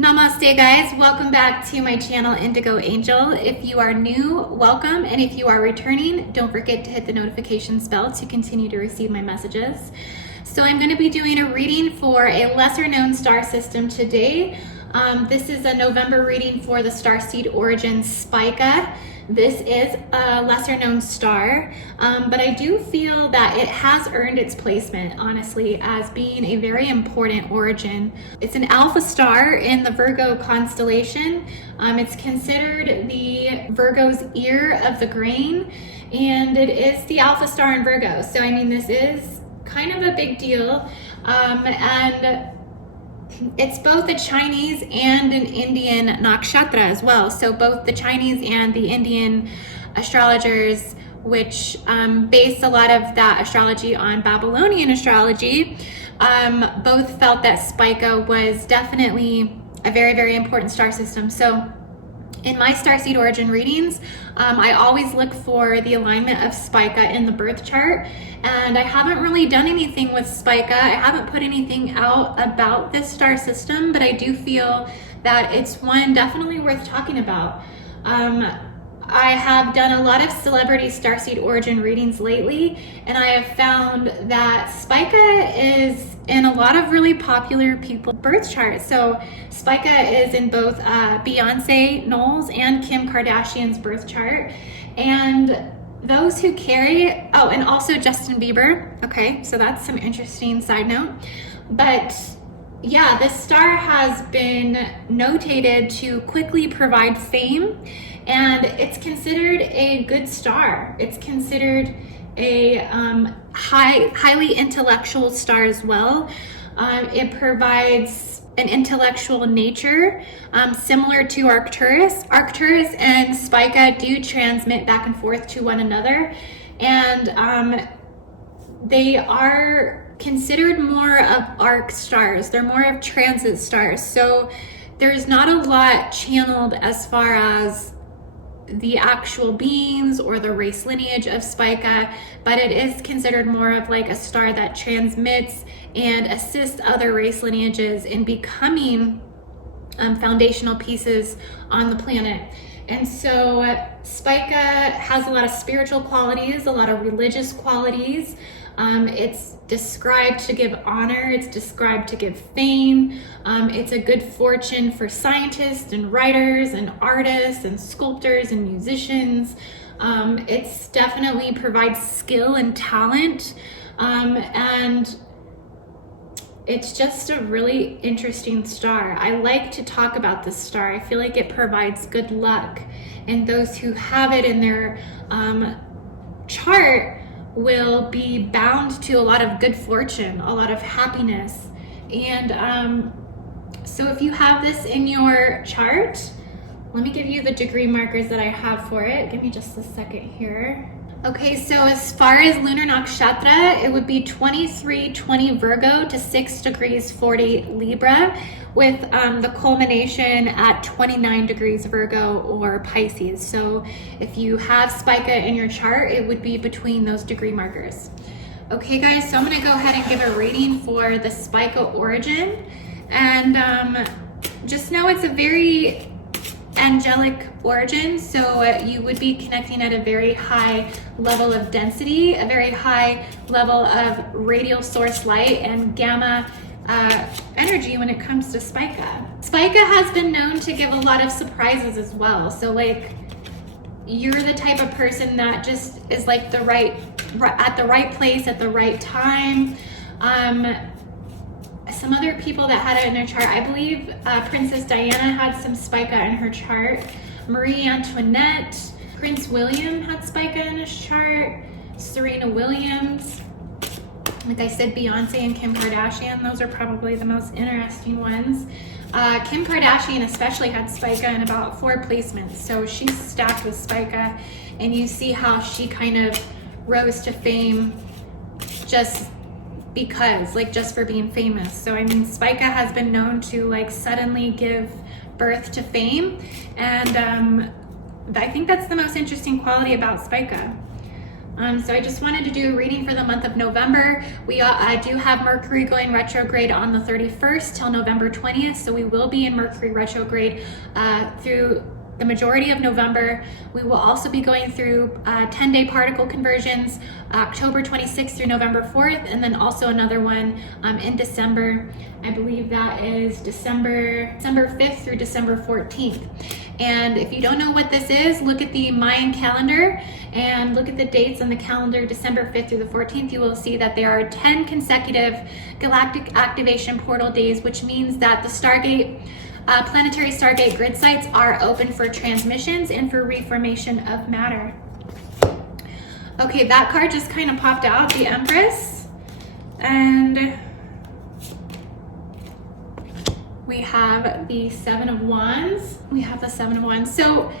Namaste guys, welcome back to my channel Indigo Angel. If you are new, welcome, and if you are returning, don't forget to hit the notifications bell to continue to receive my messages. So I'm going to be doing a reading for a lesser known star system today. This is a November reading for the starseed origin Spica. This is a lesser known star, but I do feel that it has earned its placement, honestly, as being a very important origin. It's an alpha star in the Virgo constellation. It's considered the Virgo's ear of the grain, and it is the alpha star in Virgo. So, I mean, this is kind of a big deal, and it's both a Chinese and an Indian nakshatra as well. So both the Chinese and the Indian astrologers, which base a lot of that astrology on Babylonian astrology, both felt that Spica was definitely a very, very important star system. So in my starseed origin readings, I always look for the alignment of Spica in the birth chart, and I haven't really done anything with Spica. I haven't put anything out about this star system, but I do feel that it's one definitely worth talking about. I have done a lot of celebrity starseed origin readings lately, and I have found that Spica is in a lot of really popular people's birth charts. So Spica is in both Beyonce Knowles and Kim Kardashian's birth chart. And those who carry, oh, and also Justin Bieber. Okay, so that's some interesting side note. But yeah, this star has been notated to quickly provide fame, and it's considered a good star. It's considered a highly intellectual star as well. It provides an intellectual nature similar to Arcturus. Arcturus and Spica do transmit back and forth to one another, and they are considered more of arc stars. They're more of transit stars. So there's not a lot channeled as far as the actual beings or the race lineage of Spica, but it is considered more of like a star that transmits and assists other race lineages in becoming foundational pieces on the planet. And so Spica has a lot of spiritual qualities, a lot of religious qualities. It's described to give honor, it's described to give fame. It's a good fortune for scientists and writers and artists and sculptors and musicians. It's definitely provides skill and talent. And it's just a really interesting star. I like to talk about this star. I feel like it provides good luck, and those who have it in their chart will be bound to a lot of good fortune, a lot of happiness. And so if you have this in your chart, let me give you the degree markers that I have for it. Give me just a second here. Okay, so as far as lunar nakshatra, it would be 2320 Virgo to 6 degrees 40 Libra, with the culmination at 29 degrees Virgo or Pisces. So if you have Spica in your chart, it would be between those degree markers. Okay guys, so I'm gonna go ahead and give a reading for the Spica origin. And just know it's a very angelic origin, so you would be connecting at a very high level of density, a very high level of radial source light and gamma energy when it comes to Spica. Spica has been known to give a lot of surprises as well. So like, you're the type of person that just is like at the right place at the right time. Some other people that had it in their chart, I believe Princess Diana had some Spica in her chart. Marie Antoinette, Prince William had Spica in his chart. Serena Williams, like I said, Beyonce and Kim Kardashian, those are probably the most interesting ones. Kim Kardashian especially had Spica in about 4 placements, so she's stacked with Spica, and you see how she kind of rose to fame just because, like, just for being famous. So I mean, Spica has been known to like suddenly give birth to fame, and I think that's the most interesting quality about Spica. So I just wanted to do a reading for the month of November. We do have Mercury going retrograde on the 31st till November 20th. So we will be in Mercury retrograde through the majority of November. We will also be going through 10-day particle conversions, October 26th through November 4th, and then also another one in December. I believe that is December 5th through December 14th. And if you don't know what this is, look at the Mayan calendar and look at the dates on the calendar, December 5th through the 14th. You will see that there are 10 consecutive galactic activation portal days, which means that the Stargate planetary Stargate grid sites are open for transmissions and for reformation of matter. Okay, that card just kind of popped out, the Empress. And we have the Seven of Wands. So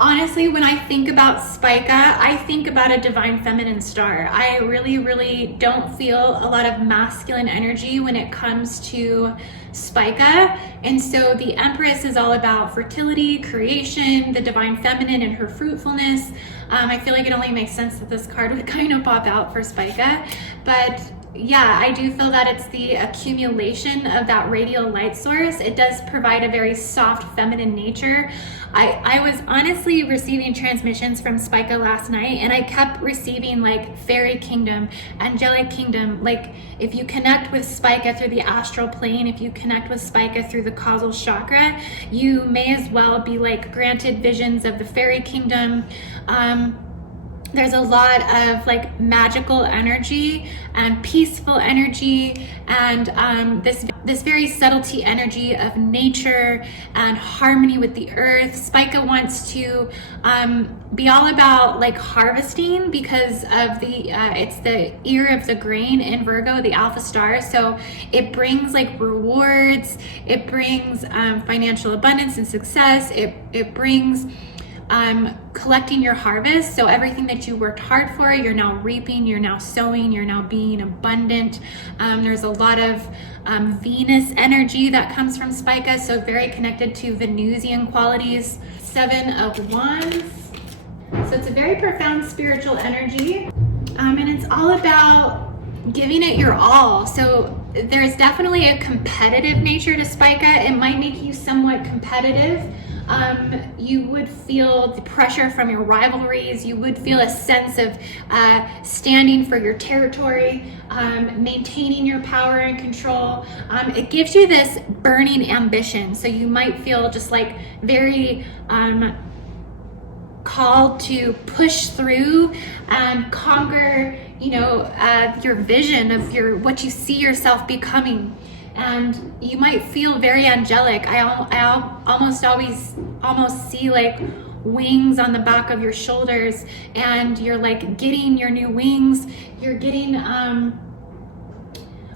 honestly, when I think about Spica, I think about a divine feminine star. I really don't feel a lot of masculine energy when it comes to Spica. And so the Empress is all about fertility, creation, the divine feminine and her fruitfulness. I feel like it only makes sense that this card would kind of pop out for Spica. But yeah, I do feel that it's the accumulation of that radial light source. It does provide a very soft feminine nature. I was honestly receiving transmissions from Spica last night, and I kept receiving like fairy kingdom, angelic kingdom. Like if you connect with Spica through the astral plane, if you connect with Spica through the causal chakra, you may as well be like granted visions of the fairy kingdom. There's a lot of like magical energy and peaceful energy and this very subtlety energy of nature and harmony with the earth. Spica wants to be all about like harvesting because of it's the year of the grain in Virgo, the Alpha star. So it brings like rewards, it brings financial abundance and success, it brings collecting your harvest. So everything that you worked hard for, you're now reaping, you're now sowing, you're now being abundant. There's a lot of Venus energy that comes from Spica, so very connected to Venusian qualities. Seven of Wands. So it's a very profound spiritual energy, and it's all about giving it your all. So there's definitely a competitive nature to Spica. It might make you somewhat competitive. You would feel the pressure from your rivalries. You would feel a sense of standing for your territory, maintaining your power and control. It gives you this burning ambition. So you might feel just like very called to push through and conquer, your vision of what you see yourself becoming. And you might feel very angelic. I almost see like wings on the back of your shoulders, and you're like getting your new wings. You're getting a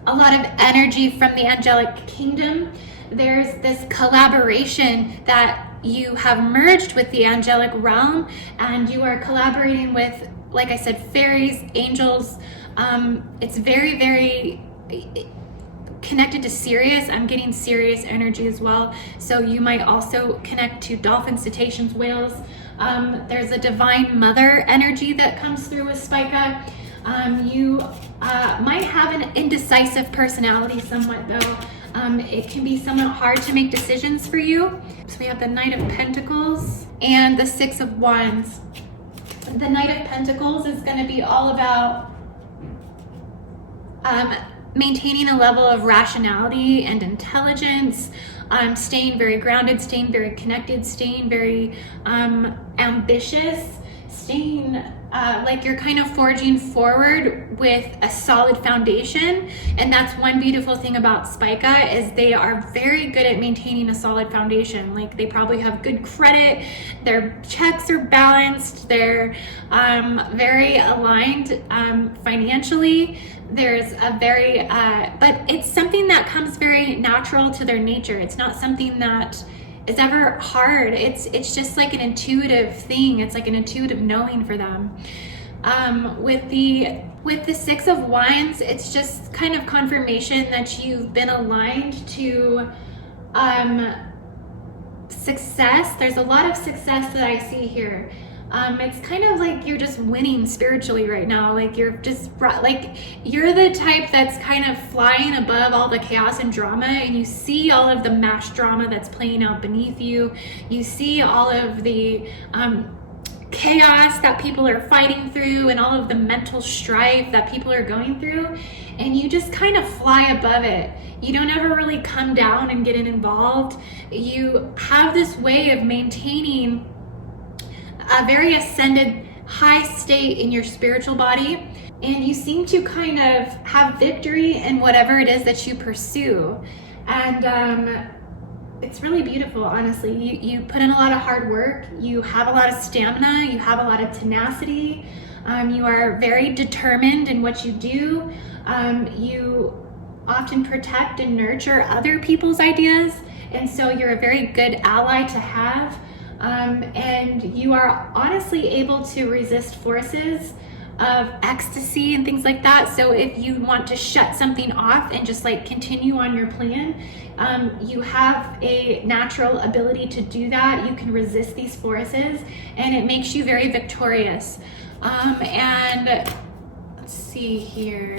lot of energy from the angelic kingdom. There's this collaboration that you have merged with the angelic realm, and you are collaborating with, like I said, fairies, angels. It's very connected to Sirius. I'm getting Sirius energy as well. So you might also connect to dolphins, cetaceans, whales. There's a divine mother energy that comes through with Spica. You might have an indecisive personality somewhat though. It can be somewhat hard to make decisions for you. So we have the Knight of Pentacles and the Six of Wands. The Knight of Pentacles is going to be all about maintaining a level of rationality and intelligence, staying very grounded, staying very connected, staying very ambitious, staying like you're kind of forging forward with a solid foundation. And that's one beautiful thing about Spica, is they are very good at maintaining a solid foundation. Like they probably have good credit, their checks are balanced, they're very aligned financially. There's a very but it's something that comes very natural to their nature. It's not something that is ever hard. It's just like an intuitive thing. It's like an intuitive knowing for them. With the Six of Wands, it's just kind of confirmation that you've been aligned to success. There's a lot of success that I see here. It's kind of like you're just winning spiritually right now. Like you're just like, you're the type that's kind of flying above all the chaos and drama, and you see all of the mass drama that's playing out beneath you. You see all of the chaos that people are fighting through and all of the mental strife that people are going through, and you just kind of fly above it. You don't ever really come down and get involved. You have this way of maintaining a very ascended high state in your spiritual body, and you seem to kind of have victory in whatever it is that you pursue. And it's really beautiful, honestly. You put in a lot of hard work, you have a lot of stamina, you have a lot of tenacity, you are very determined in what you do. You often protect and nurture other people's ideas, and so you're a very good ally to have. And you are honestly able to resist forces of ecstasy and things like that. So if you want to shut something off and just like continue on your plan, you have a natural ability to do that. You can resist these forces, and it makes you very victorious. And let's see here.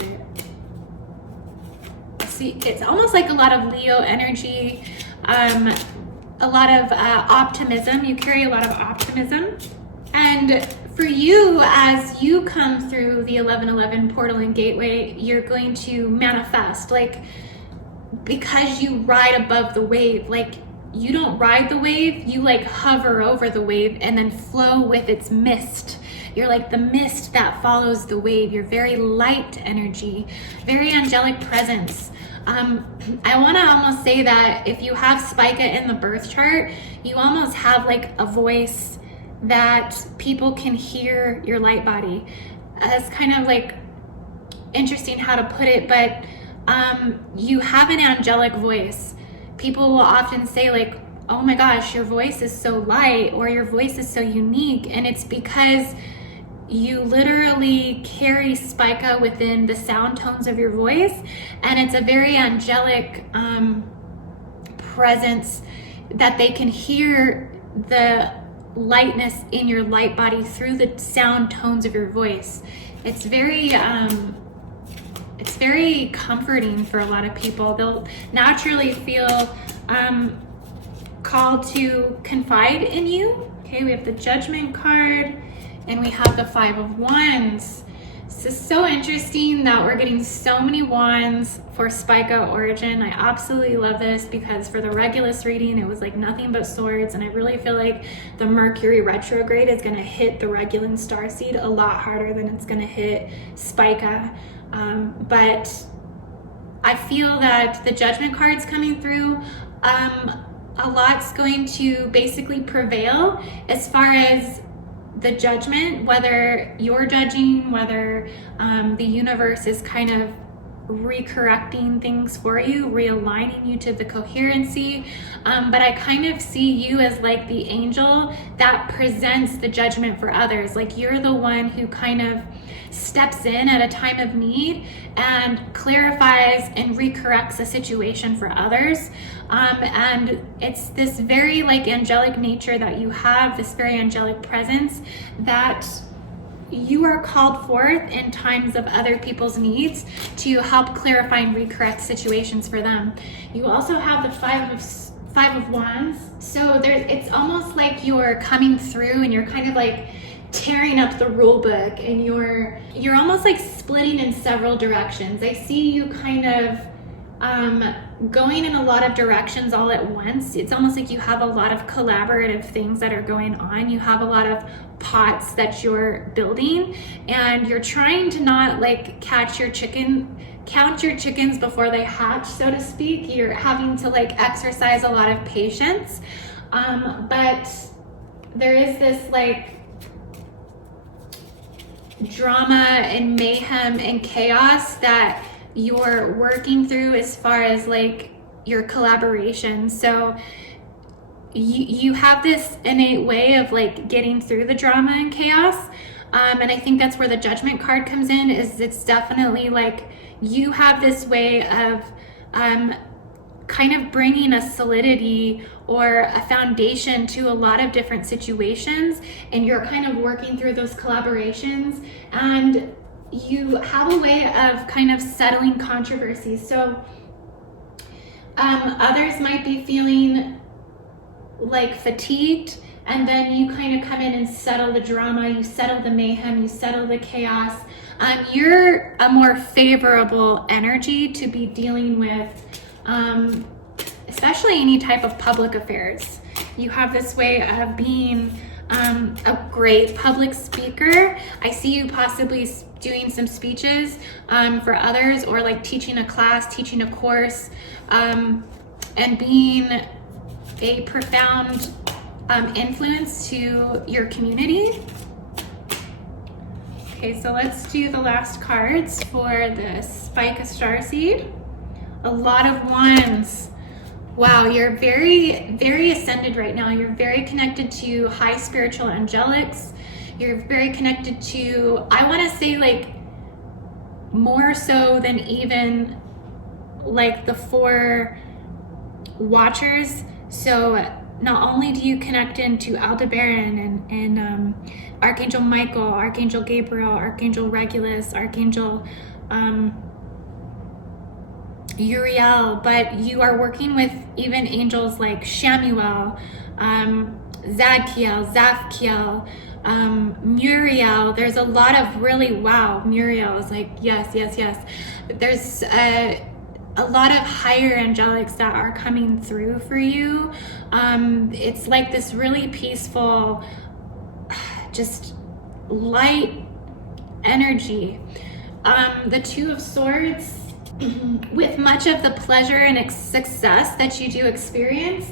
See, it's almost like a lot of Leo energy, a lot of optimism. You carry a lot of optimism. And for you, as you come through the 1111 portal and gateway, you're going to manifest, like, because you ride above the wave. Like, you don't ride the wave, you like hover over the wave and then flow with its mist. You're like the mist that follows the wave. You're very light energy, very angelic presence. I want to almost say that if you have Spica in the birth chart, you almost have like a voice that people can hear your light body. It's kind of like interesting how to put it, but you have an angelic voice. People will often say like, oh my gosh, your voice is so light, or your voice is so unique, and it's because you literally carry Spica within the sound tones of your voice, and it's a very angelic presence that they can hear the lightness in your light body through the sound tones of your voice. It's very comforting for a lot of people. They'll naturally feel called to confide in you. Okay, we have the Judgment card, and we have the Five of Wands. This is so interesting that we're getting so many wands for Spica origin. I absolutely love this, because for the Regulus reading, it was like nothing but swords, and I really feel like the Mercury retrograde is going to hit the Regulan Starseed a lot harder than it's going to hit Spica. But I feel that the Judgment card's coming through. A lot's going to basically prevail as far as the judgment, whether you're judging, whether the universe is kind of recorrecting things for you, realigning you to the coherency. But I kind of see you as like the angel that presents the judgment for others. Like you're the one who kind of steps in at a time of need and clarifies and recorrects a situation for others. And it's this very like angelic nature that you have, this very angelic presence that you are called forth in times of other people's needs to help clarify and recorrect situations for them. You also have the Five of Wands. So it's almost like you're coming through and you're kind of like tearing up the rule book, and you're almost like splitting in several directions. I see you kind of going in a lot of directions all at once. It's almost like you have a lot of collaborative things that are going on. You have a lot of pots that you're building, and you're trying to not like count your chickens before they hatch, so to speak. You're having to like exercise a lot of patience. But there is this like drama and mayhem and chaos that you're working through as far as like your collaboration. So you have this innate way of like getting through the drama and chaos. And I think that's where the Judgment card comes in, is it's definitely like you have this way of kind of bringing a solidity or a foundation to a lot of different situations, and you're kind of working through those collaborations, and you have a way of kind of settling controversies. So others might be feeling like fatigued, and then you kind of come in and settle the drama, you settle the mayhem, you settle the chaos. You're a more favorable energy to be dealing with, especially any type of public affairs. You have this way of being a great public speaker. I see you possibly doing some speeches for others, or like teaching a class, teaching a course, and being a profound influence to your community. Okay, so let's do the last cards for the Spica Starseed. A lot of wands. Wow, you're very, very ascended right now. You're very connected to high spiritual angelics. You're very connected to, I want to say, like, more so than even like the 4 watchers. So not only do you connect into Aldebaran and Archangel Michael, Archangel Gabriel, Archangel Regulus, Archangel Uriel, but you are working with even angels like Shamuel, Zadkiel, Zafkiel, Muriel. There's a lot of really, wow, Muriel is like, yes, yes, yes. There's a lot of higher angelics that are coming through for you. It's like this really peaceful, just light energy. The 2 of Swords, with much of the pleasure and success that you do experience,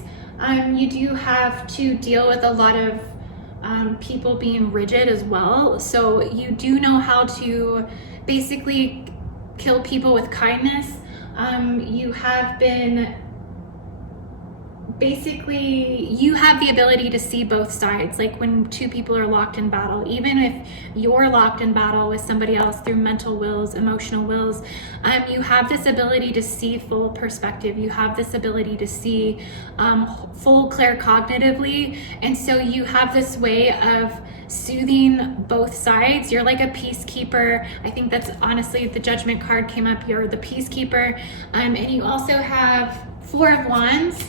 you do have to deal with a lot of people being rigid as well. So you do know how to basically kill people with kindness. You have been, basically, you have the ability to see both sides. Like when 2 people are locked in battle, even if you're locked in battle with somebody else through mental wills, emotional wills, you have this ability to see full perspective. You have this ability to see full claircognitively. And so you have this way of soothing both sides. You're like a peacekeeper. I think that's honestly, the Judgment card came up. You're the peacekeeper. And you also have 4 of Wands.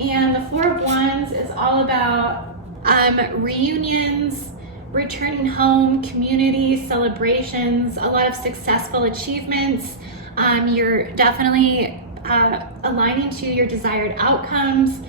And the 4 of Wands is all about reunions, returning home, community, celebrations, a lot of successful achievements. You're definitely aligning to your desired outcomes.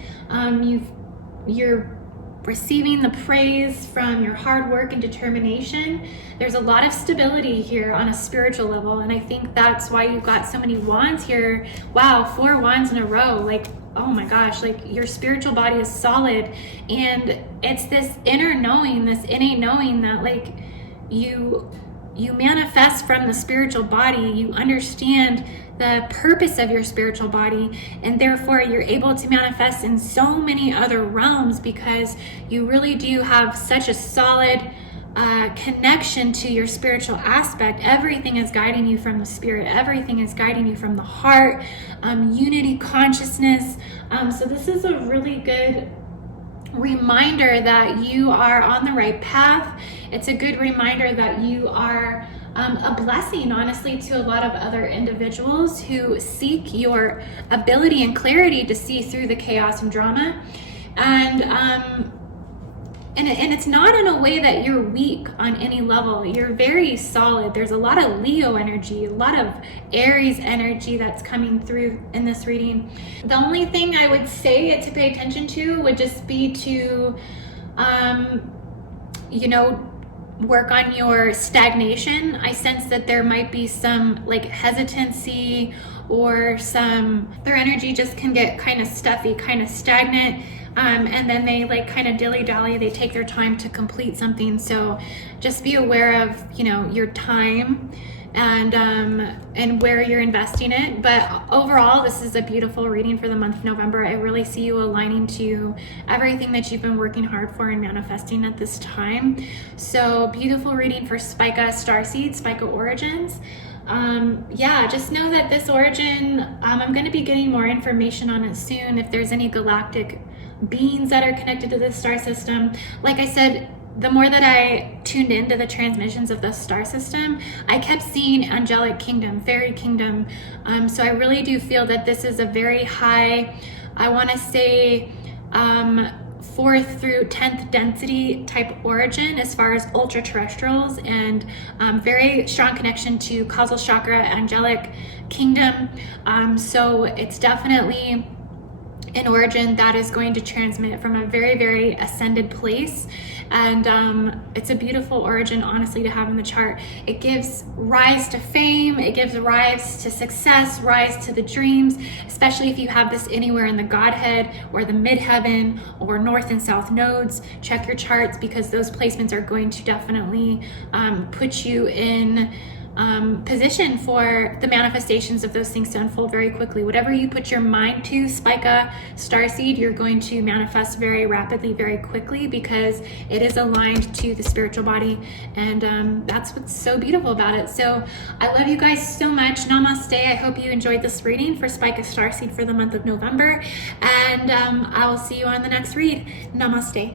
You're receiving the praise from your hard work and determination. There's a lot of stability here on a spiritual level, and I think that's why you've got so many wands here. Wow, 4 wands in a row. Like, oh my gosh, like your spiritual body is solid, and it's this inner knowing, this innate knowing that like you manifest from the spiritual body. You understand the purpose of your spiritual body, and therefore you're able to manifest in so many other realms because you really do have such a solid connection to your spiritual aspect. Everything is guiding you from the spirit. Everything is guiding you from the heart, unity consciousness. So this is a really good reminder that you are on the right path. It's a good reminder that you are a blessing, honestly, to a lot of other individuals who seek your ability and clarity to see through the chaos and drama. And it's not in a way that you're weak on any level. You're very solid. There's a lot of Leo energy, a lot of Aries energy that's coming through in this reading. The only thing I would say to pay attention to would just be to, work on your stagnation. I sense that there might be some like hesitancy, or their energy just can get kind of stuffy, kind of stagnant. And then they like kind of dilly-dally, they take their time to complete something. So just be aware of, your time and where you're investing it. But overall, this is a beautiful reading for the month of November. I really see you aligning to everything that you've been working hard for and manifesting at this time. So beautiful reading for Spica Starseed, Spica Origins. Just know that this origin, I'm going to be getting more information on it soon. If there's any galactic beings that are connected to this star system. Like I said, the more that I tuned into the transmissions of the star system, I kept seeing angelic kingdom, fairy kingdom. So I really do feel that this is a very high, I want to say, 4th through 10th density type origin as far as ultra terrestrials, and very strong connection to causal chakra, angelic kingdom. So it's definitely an origin that is going to transmit from a very, very ascended place. And it's a beautiful origin, honestly, to have in the chart. It gives rise to fame, it gives rise to success, rise to the dreams, especially if you have this anywhere in the Godhead or the midheaven or north and south nodes. Check your charts, because those placements are going to definitely put you in position for the manifestations of those things to unfold very quickly. Whatever you put your mind to, Spica Starseed, you're going to manifest very rapidly, very quickly, because it is aligned to the spiritual body. And that's what's so beautiful about it. So I love you guys so much. Namaste. I hope you enjoyed this reading for Spica Starseed for the month of November. And I will see you on the next read. Namaste.